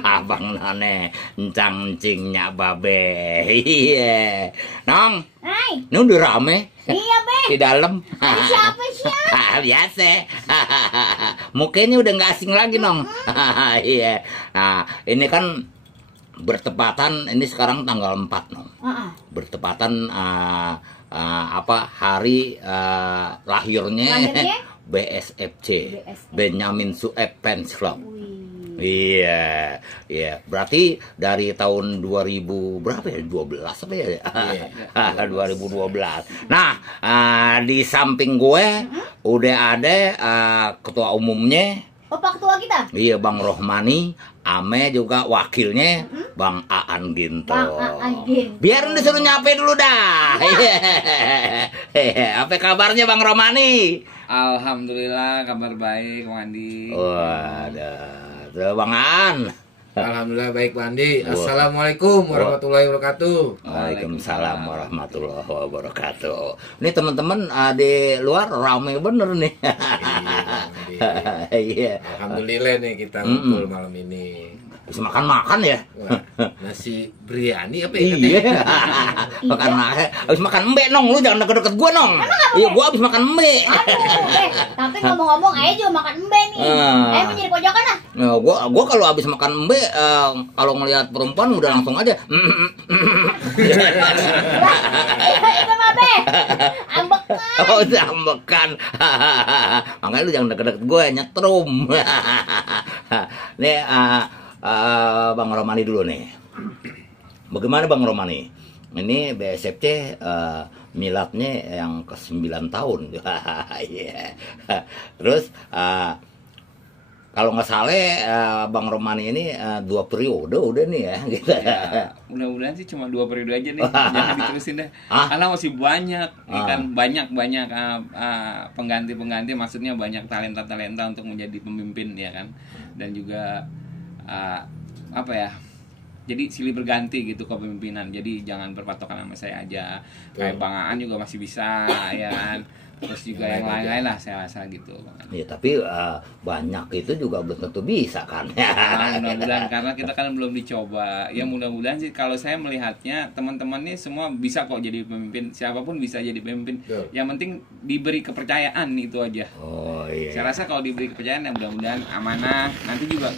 Bang None, encang-encingnya babe. Iya. Nong, Hai. ini udah rame Iya, Be. di dalam. Ini siapa sih? Biasa. Mukanya udah nggak asing lagi, Nong. Iya. Nah, ini kan bertepatan, ini sekarang tanggal 4, Nong. Bertepatan hari lahirnya BSFC, Benyamin Sueb Fans Club. Iya, iya. Berarti dari tahun 2000 berapa ya? 12 apa ya? 2012. Nah, di samping gue udah ada ketua umumnya. Oh, Pak Ketua kita? Iya, Bang Rohmani. Ame juga wakilnya Bang Aan Ginto. Bang Aan Ginto. Biar disuruh nyampe dulu dah. Apa kabarnya Bang Rohmani? Alhamdulillah kabar baik, Bang Andi. Waduh, Bang Aan. Alhamdulillah baik, Bang Andi. Assalamualaikum warahmatullahi wabarakatuh. Waalaikumsalam warahmatullahi wabarakatuh. Ini teman-teman di luar ramai bener nih. Iya. Alhamdulillah nih kita ngumpul malam ini. Bisa makan-makan ya? Nasi biryani apa ya? Iya. Makan habis makan embe, Nong. Lu jangan deket-deket gua, Nong. Iya, gua habis makan embe. Tapi ngomong-ngomong, Ayah juga makan embe nih. Ayah mau jadi pojokan ah? Nah, gua kalau habis makan embe, kalau ngelihat perempuan udah langsung aja. Itu mah, Be. Ambekan. Oh, udah ambekan. Makanya lu jangan deket-deket gue, nyetrum. Nih, Bang Romani dulu nih. Bagaimana Bang Romani? Ini BSFC miladnya yang ke-9 tahun. Terus kalau nggak salah Bang Romani ini 2 periode udah nih ya gitu. Ya, mudah-mudahan sih cuma 2 periode aja nih. Jangan diterusin deh. Karena masih banyak, kan banyak pengganti-pengganti, maksudnya banyak talenta-talenta untuk menjadi pemimpin ya kan. Dan juga apa ya? Jadi silih berganti gitu kepemimpinan. Jadi jangan berpatokan sama saya aja. Kayak Bang Aan juga masih bisa ya kan. Terus juga yang lain-lain lah saya rasa gitu. Ya tapi banyak itu juga belum tentu bisa kan. Mudah-mudahan karena kita kan belum dicoba. Ya mudah-mudahan sih kalau saya melihatnya teman-teman nih semua bisa kok jadi pemimpin. Siapapun bisa jadi pemimpin. Yang penting diberi kepercayaan itu aja. Oh iya. Saya rasa kalau diberi kepercayaan ya mudah-mudahan amanah. Nanti juga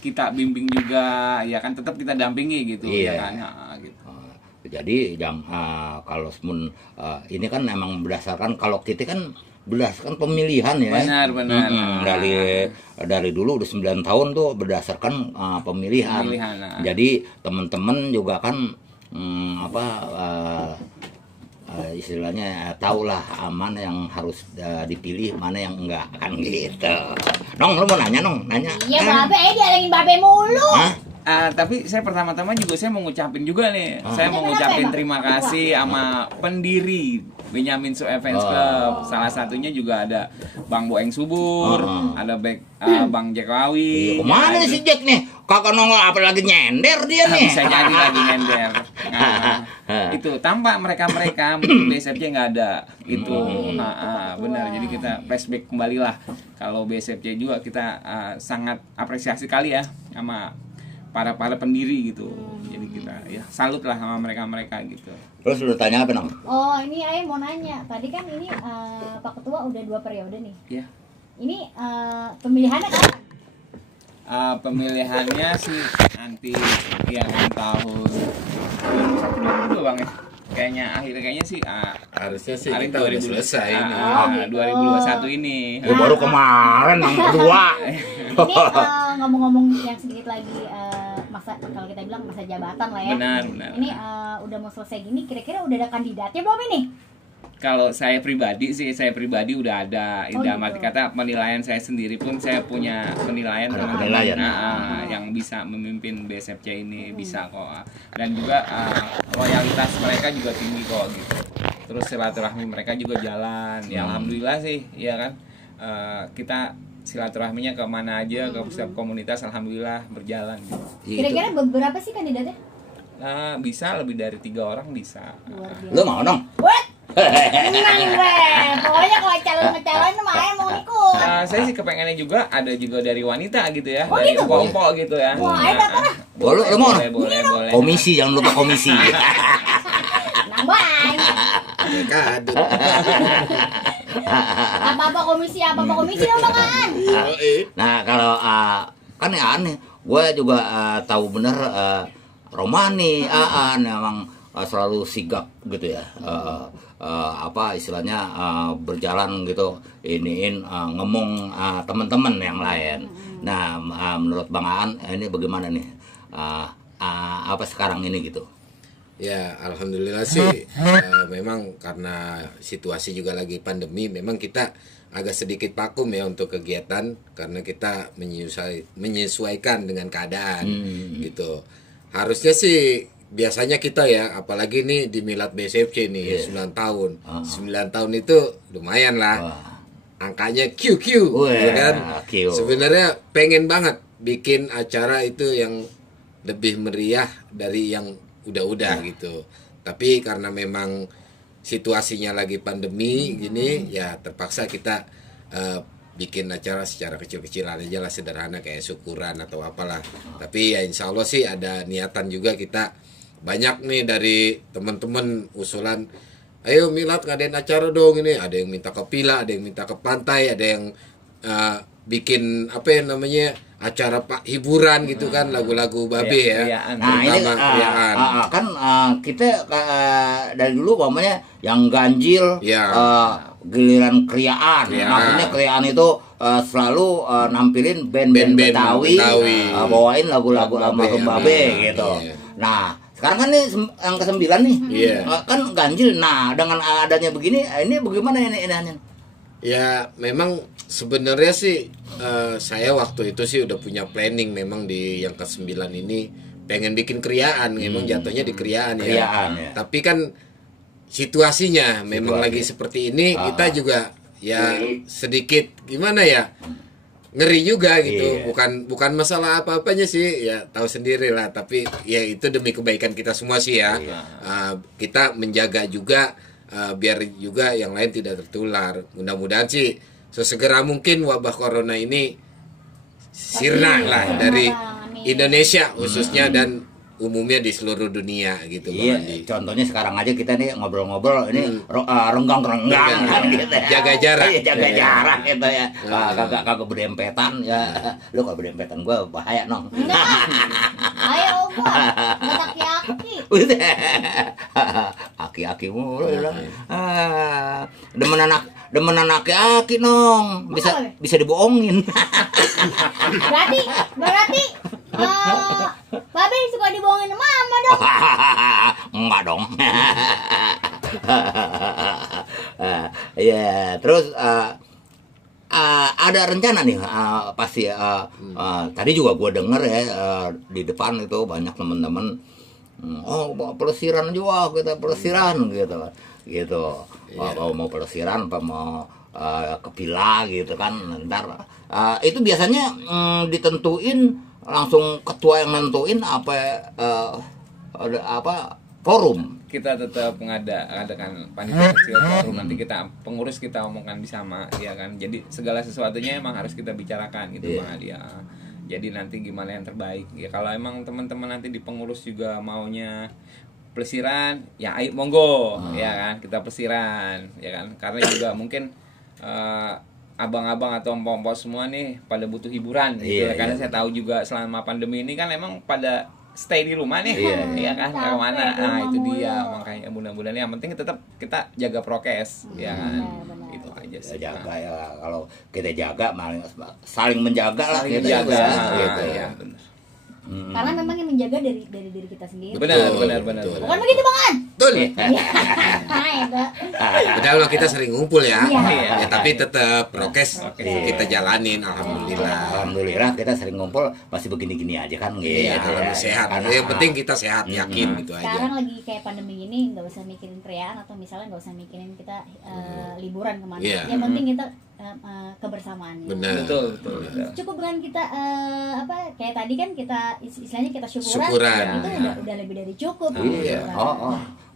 kita bimbing juga ya kan, tetap kita dampingi gitu ya kan. Gitu. Jadi kalau ini kan emang berdasarkan, kalau kita kan berdasarkan pemilihan ya. Benar. Dari dulu udah 9 tahun tuh berdasarkan pemilihan. Jadi teman-teman juga kan istilahnya tahulah mana yang harus dipilih, mana yang enggak kan gitu. Nong, lu mau nanya, Nong? Nanya. Iya, Babe, dialengin Babe mulu. Tapi saya pertama-tama juga saya mau ngucapin juga nih. Saya mau ngucapin terima kasih sama pendiri Benyamin Sueb Fans Club. Salah satunya juga ada Bang Boeng Subur, ada Bang Jack Wawi. Kemana si Jack nih? Kakak nongol apalagi nyender dia nih. Bisa jadi lagi nyender. Itu tanpa mereka mungkin BSFC nggak ada itu. Benar. Jadi kita flashback kembali lah. Kalau BSFC juga kita sangat apresiasi kali ya sama para pendiri gitu. Jadi kita ya salut lah sama mereka gitu. Terus lu tanya apa, Nong? Oh, ini Ayah mau nanya. Tadi kan ini Pak Ketua udah 2 periode nih. Iya. Ini pemilihannya kapan? Pemilihannya sih nanti yang tahun 2021 Bang ya. Kayaknya sih harusnya sih hari kita udah selesai ini. 2021 ini. Baru kemarin yang kedua. Ini ngomong-ngomong yang sedikit lagi masa, kalau kita bilang masa jabatan lah ya. Benar. Ini udah mau selesai gini, kira-kira udah ada kandidatnya belum ini? Kalau saya pribadi udah ada. Dalam arti kata penilaian saya sendiri pun saya punya penilaian yang bisa memimpin BSFC ini bisa kok. Dan juga loyalitas mereka juga tinggi kok gitu. Terus silaturahmi mereka juga jalan. Ya alhamdulillah sih, ya kan. Kita silaturahminya ke mana aja, ke setiap komunitas alhamdulillah berjalan gitu. Kira-kira beberapa sih kandidatnya? Bisa lebih dari 3 orang bisa. Lu mau, Nong? Tenang, Be. Pokoknya kalau calon-calon mah Ayah mau ikut. Saya sih kepengennya juga ada juga dari wanita gitu ya, dari empok-empok gitu ya. Wah, ada apa? Boleh, mau boleh. komisi, jangan lupa komisi. Nambah. Kadut. Apa-apa komisi dong Bang. Nah, kalau kan ya aneh, gue juga tahu bener Romani, memang selalu sigap gitu ya, apa istilahnya berjalan gitu, iniin ngomong teman-teman yang lain. Nah, menurut Bang Aan ini bagaimana nih, apa sekarang ini gitu? Ya, alhamdulillah sih. Memang karena situasi juga lagi pandemi, memang kita agak sedikit vakum ya untuk kegiatan karena kita menyesuaikan dengan keadaan gitu. Harusnya sih biasanya kita ya, apalagi nih di Milad BSFC nih 9 tahun. 9 tahun itu lumayan lah. Angkanya QQ ya kan. Sebenarnya pengen banget bikin acara itu yang lebih meriah dari yang udah gitu. Tapi karena memang situasinya lagi pandemi gini ya terpaksa kita bikin acara secara kecil-kecilan aja lah, sederhana kayak syukuran atau apalah. Tapi ya insya Allah sih ada niatan juga, kita banyak nih dari teman-teman usulan, ayo Milad ngadain acara dong ini. Ada yang minta ke Pila, ada yang minta ke pantai, ada yang bikin apa ya namanya acara hiburan gitu kan, lagu-lagu babe ya. Nah ini kan kita dari dulu umpamanya yang ganjil giliran kriaan. Maksudnya kriaan itu selalu nampilin band-band Betawi, bawain lagu-lagu almarhum babe gitu. Nah sekarang kan ini yang ke-9 nih, kan ganjil. Nah dengan adanya begini, ini bagaimana ini? Ya memang sebenarnya sih saya waktu itu sih udah punya planning memang di yang ke-9 ini pengen bikin kriaan, memang jatuhnya di kriaan ya. Tapi kan situasinya memang lagi seperti ini, kita juga ya sedikit gimana ya, ngeri juga gitu. Bukan masalah apa-apanya sih, ya tahu sendiri lah, tapi ya itu demi kebaikan kita semua sih ya. Kita menjaga juga biar juga yang lain tidak tertular. Mudah-mudahan sih sesegera mungkin wabah corona ini sirna lah dari Indonesia khususnya dan umumnya di seluruh dunia gitu. Contohnya sekarang aja kita nih ngobrol-ngobrol ini renggang-renggang kan gitu ya. Jaga jarak. Jaga jarak gitu ya. Kagak berdempetan ya. Lu kalau berdempetan gua bahaya nong. Ayo gua. Aki-aki. Aki-aki mulu bilang. Demenan aki-aki nong. Bisa dibohongin. Berarti Babe suka dibohongin mama dong. Enggak dong. Ya, terus ada rencana nih pasti tadi juga gue denger ya di depan itu banyak teman-teman pelesiran juga, kita pelesiran gitu. Mau pelesiran apa mau ke villa gitu kan ntar itu biasanya ditentuin langsung ketua yang nentuin apa forum. Kita tetap ngadakan panitia kecil forum, nanti kita pengurus kita omongkan bersama ya kan. Jadi segala sesuatunya emang harus kita bicarakan gitu Bang Adi. Jadi nanti gimana yang terbaik ya, kalau emang teman-teman nanti di pengurus juga maunya pelesiran ya ayo monggo ya kan, kita pelesiran ya kan, karena juga mungkin abang-abang atau empok-empok semua nih pada butuh hiburan gitu ya. Karena saya tahu juga selama pandemi ini kan emang pada stay di rumah nih ya kan, kemana. Nah itu dia, makanya mudah-mudahan yang penting tetap kita jaga prokes ya kan. Itu aja sih. Jaga ya, kalau kita jaga saling menjaga lah kita jaga gitu ya. Benar. Karena memang yang menjaga dari diri kita sendiri. Benar. Bukan begitu Bang An? Betul. Padahal kita sering ngumpul ya. Tapi tetap prokes kita jalanin, alhamdulillah kita sering ngumpul masih begini-gini aja kan gitu. Dalam sehat. Yang penting kita sehat, yakin gitu aja. Sekarang lagi kayak pandemi ini nggak usah mikirin perayaan atau misalnya nggak usah mikirin kita liburan kemana. Yang penting kita kebersamaannya. Benar. Betul. Cukup dengan kita kayak tadi kan kita istilahnya kita syukuran. Itu udah lebih dari cukup. Iya.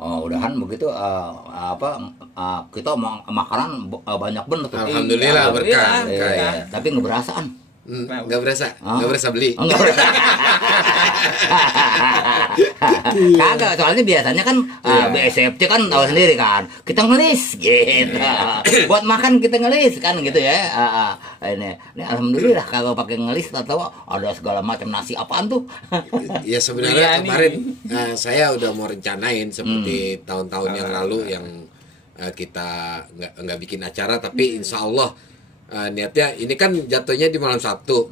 Udahan begitu kita makanan banyak bener tuh. Alhamdulillah berkah. Tapi nggak berasaan. Nggak berasa beli. Kagak, soalnya biasanya kan BSFC kan tahu sendiri kan, kita ngelis gitu. Buat makan kita ngelis kan gitu ya. Ini alhamdulillah kalau pakai ngelis atau ada segala macam nasi apaan tuh. Ya sebenarnya kemarin saya udah mau rencanain seperti tahun-tahun yang lalu yang kita nggak bikin acara, tapi insya Allah niatnya ini kan jatuhnya di malam Sabtu.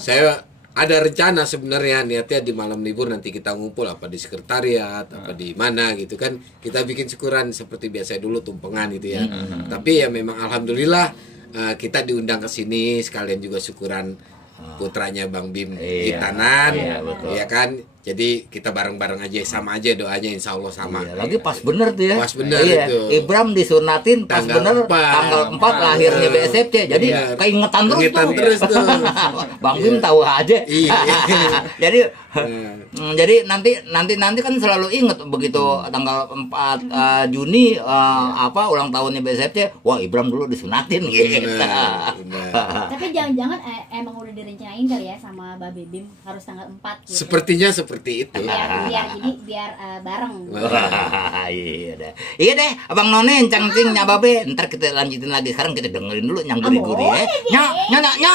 Saya ada rencana sebenarnya niatnya di malam libur nanti kita ngumpul apa di sekretariat apa di mana gitu kan, kita bikin syukuran seperti biasa dulu tumpengan gitu ya. Tapi ya memang alhamdulillah kita diundang ke sini sekalian juga syukuran putranya Bang Bim Gitanan, ya kan. Jadi kita bareng-bareng aja, sama aja doanya, insya Allah sama. Lagi pas bener tuh ya. Pas bener itu. Ibram disunatin pas bener tanggal 4 lahirnya BSFC. Jadi keingetan terus tuh. Bang Bim tahu aja. Jadi nanti kan selalu inget begitu tanggal 4 Juni ulang tahunnya BSFC. Wah, Ibram dulu disunatin gitu. Tapi jangan-jangan emang udah direncanain kali ya sama Babe Bim harus tanggal 4 gitu. Sepertinya seperti itu. Biar bareng. Iya deh, Abang None cangcingnya Babe. Ntar kita lanjutin lagi. Sekarang kita dengerin dulu yang gurih-gurih ya. Nya.